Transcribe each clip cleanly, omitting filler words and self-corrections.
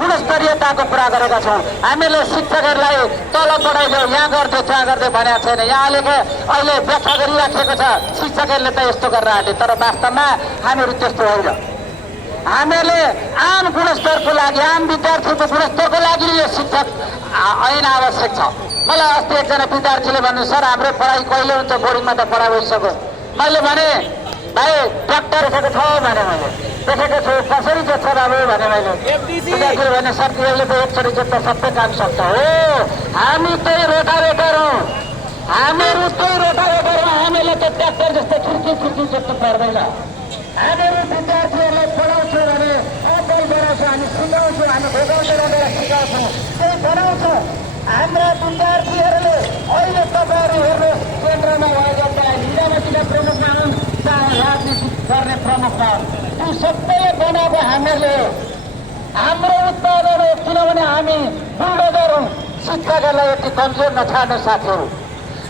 गुणस्तरीयताको कुरा गरेका छौँ। हामीले शिक्षकहरूलाई तलब बढाइदेऊ, यहाँ गर्थ्यो त्यहाँ गर्दै भनेको छैन। यहाँले अहिले व्याख्या गरिराखेको छ शिक्षकहरूले त यस्तो गरेर आँटे, तर वास्तवमा हामीहरू त्यस्तो होइन। हामीहरूले आम गुणस्तरको लागि, आम विद्यार्थीको गुणस्तरको लागि यो शिक्षक ऐन आवश्यक छ। मलाई अस्ति एकजना विद्यार्थीले भन्नु, सर हाम्रो पढाइ कहिले हुन्छ, बोर्डिङमा त पढाइ भइसक्यो। मैले भने भाइ ट्र्याक्टर देखेको छ भने मैले देखेको छु, कसरी जोत्छ बाबु भने मैले। विद्यार्थीले भने सर यसले त एकचोटि जोत्दा सबै काम सक्छ। हो, हामी त्यही रोटावेटर हौँ, हामीहरू त्यही रोटावेटर हौँ। हामीले त ट्र्याक्टर जस्तो खिर्की जोत्नु पर्दैन। हामीहरू विद्यार्थीहरूलाई पढाउँछौँ भने अब्बल बनाउँछौँ, हामी सिकाउँछौँ, हामी भोगाउँदै सिकाउँछौँ, त्यही बनाउँछौँ। हाम्रा विद्यार्थीहरूले अहिले तपाईँहरू हेर्नुहोस्, केन्द्रमा भएको चाहे निजामतीका प्रमुखमा हुन् चाहे राजनीति गर्ने प्रमुखमा हुन्, ती सबैले बनाएको हामीहरूले हाम्रो उत्पादन हो। किनभने हामी बुल्डोजर हौँ। शिक्षाहरूलाई यति कमजोर नछाड्नु साथीहरू।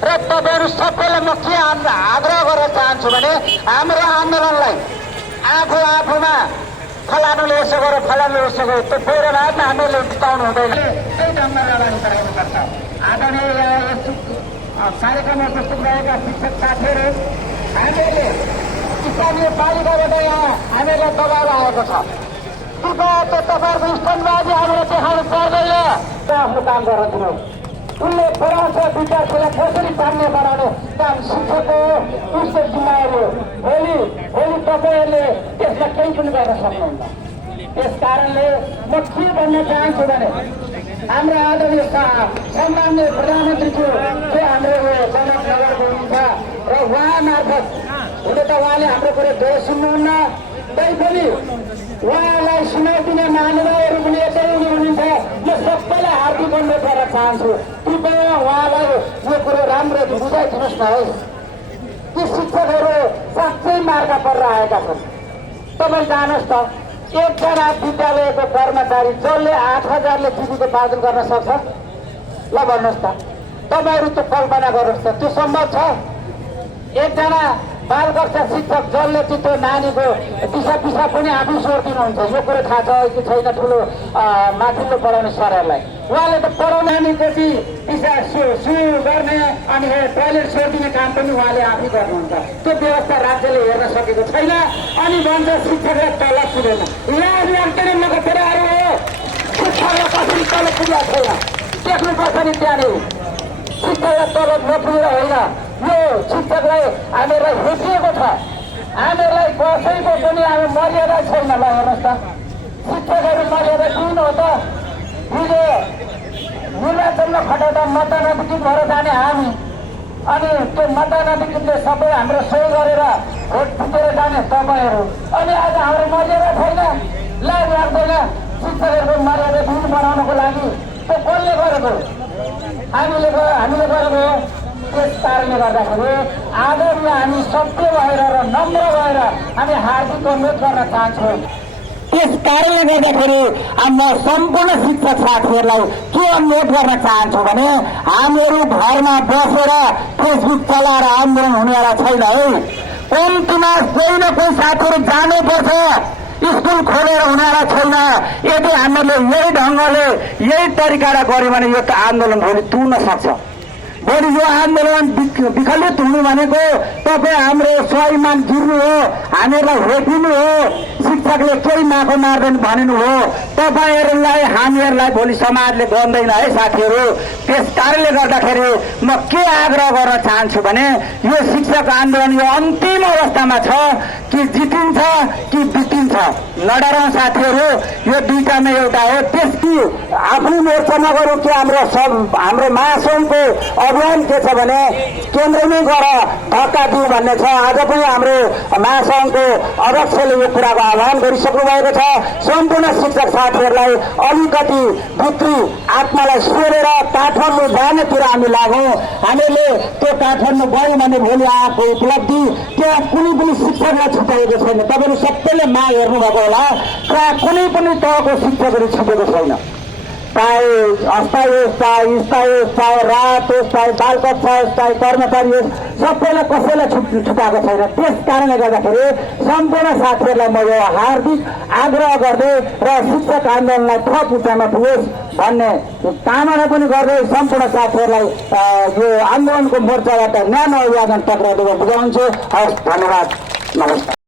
र तपाईँहरू सबैलाई म के आग्रह गर्न चाहन्छु भने हाम्रो आन्दोलनलाई आफूमा फलानुले यसो गर्यो फलानुले यसो गर्यो त्यो पैरोबादमा हामीले जिताउनु हुँदैन। त्यही ढङ्गमा अगाडि बढाउनुपर्छ। आदरणीय कार्यक्रममा उपस्थित रहेका शिक्षक साथीहरू, हामीहरूले स्थानीय पालिकाबाट यहाँ हामीलाई दबाब आएको छ। कृपया त्यो तपाईँहरूको स्टन्डबाजी हामीलाई देखाउनु पर्दैन। आफ्नो काम गर्न दिनु। उसले पढाउँछ विद्यार्थीलाई कसरी जान्ने बनाउने काम शिक्षकको उसको जिम्मेवारी हो। भोलि तपाईँहरूले त्यसमा केही पनि गर्न सक्नुहुन्छ। त्यस कारणले म के भन्न चाहन्छु भने हाम्रो आदरणीय सम्माननीय प्रधानमन्त्रीज्यू जो हाम्रो जनक नगरको हुनुहुन्छ र उहाँ मार्फत हुन त उहाँले हाम्रो कुरो धेरै सुन्नुहुन्न, तैपनि उहाँलाई सुनाइदिने महानुभावहरू पनि यतै हुनुहुन्छ। म सबैलाई हार्दिक अनुरोध गर्न चाहन्छु, कृपया उहाँलाई यो कुरो राम्रो बुझाइदिनुहोस् न है। ती शिक्षकहरू साँच्चै मार्का परेर आएका छन्। तपाईँ जानुहोस् त, एकजना विद्यालयको कर्मचारी जसले 8,000ले जीविकोपार्जन गर्न सक्छ, ल भन्नुहोस् त। तपाईँहरू त्यो कल्पना गर्नुहोस् त, त्यो सम्भव छ? एकजना बाल कक्षा शिक्षक जसले चाहिँ त्यो नानीको दिशा पिसा पनि आफै सोधिदिनुहुन्छ। यो कुरो थाहा छ कि छैन ठुलो माथिल्लो पढाउने सरहरूलाई? उहाँले त पढाउने नानीपछि दिशा सु गर्ने अनि टोयलेट सोधिदिने काम पनि उहाँले आफै गर्नुहुन्छ। त्यो व्यवस्था राज्यले हेर्न सकेको छैन। अनि भन्छ शिक्षकलाई तलब पुगेन। यहाँ लाग्दैन नगरेर हो, शिक्षकलाई कसरी तलब पुगेको छैन देख्नुपर्छ नि। त्यहाँनिर शिक्षकलाई तलब नपुगेर होइन, यो शिक्षकलाई हामीहरूलाई हेसिएको छ। हामीहरूलाई कसैको पनि अब मर्यादा छैन। ल हेर्नुहोस् त, शिक्षकहरू मर्यादा किन हो त? हिजो निर्वाचनमा खटाउँदा मतदानदेखि भएर जाने हामी, अनि त्यो मतदानदेखि सबै हाम्रो सही गरेर भोट फुटेर जाने तपाईँहरू, अनि आज हाम्रो मर्यादा छैन, लाज लाग्दैन। शिक्षकहरूको मर्यादा दिन बनाउनको लागि त्यो कसले गरेको? हामीले गरेको। त्यस कारणले गर्दाखेरि आदरणीय हामी सत्य भएर र नम्र भएर हामी हार्दिक अनुरोध गर्न चाहन्छौँ। त्यस कारणले गर्दाखेरि म सम्पूर्ण शिक्षक साथीहरूलाई के अनुरोध गर्न चाहन्छु भने हामीहरू घरमा बसेर फेसबुक चलाएर आन्दोलन हुनेवाला छैन है। कम्तीमा कोही न कोही साथीहरू जानुपर्छ। स्कुल खोलेर हुनेवाला छैन। यदि हामीले यही ढङ्गले यही तरिकाले गऱ्यौँ भने यो आन्दोलन भोलि तुर्न सक्छ। भोलि यो आन्दोलन विखण्डित हुनु भनेको तपाईँ हाम्रो स्वाभिमान जिर्नु हो, हामीहरूलाई हेपिनु हो, शिक्षकले केही माफो मार्दैन भनिनु हो। तपाईँहरूलाई हामीहरूलाई भोलि समाजले गन्दैन है साथीहरू। त्यस कारणले गर्दाखेरि म के आग्रह गर्न चाहन्छु भने यो शिक्षक आन्दोलन यो अन्तिम अवस्थामा छ कि जितिन्छ कि बितिन्छ। नडराउँ साथीहरू, यो दुईटामा एउटा हो। त्यसकी आफ्नो मोर्चा नगरौँ कि हाम्रो महासङ्घको अभियान के छ भने केन्द्रमै गएर धक्का दिउँ भन्ने छ। आज पनि हाम्रो महासङ्घको अध्यक्षले यो कुराको आह्वान गरिसक्नु भएको छ। सम्पूर्ण शिक्षक साथीहरूलाई अलिकति भित्री आत्मालाई सोधेर काठमाडौँ जानेतिर हामी लागौँ। हामीले त्यो काठमाडौँ गयौँ भने भोलि आएको उपलब्धि त्यहाँ कुनै पनि शिक्षकलाई छुट्याएको छैन। तपाईँहरू सबैले मा हेर्नुभएको होला, त्यहाँ कुनै पनि तहको शिक्षकहरू छुटेको छैन। चाहे अस्थायी होस्, चाहे स्थायी होस्, चाहे राहत होस्, चाहे बाल कक्षा होस्, चाहे कर्मचारी होस्, सबैलाई कसैलाई छुटाएको छैन। त्यस कारणले गर्दाखेरि सम्पूर्ण साथीहरूलाई म यो हार्दिक आग्रह गर्दै र शिक्षक आन्दोलनलाई थप उचाइमा पुगोस् भन्ने कामना पनि गर्दै सम्पूर्ण साथीहरूलाई यो आन्दोलनको मोर्चाबाट न्यानो अभिवादन पत्र दिएर बुझाउँछु। हवस्, धन्यवाद, नमस्कार।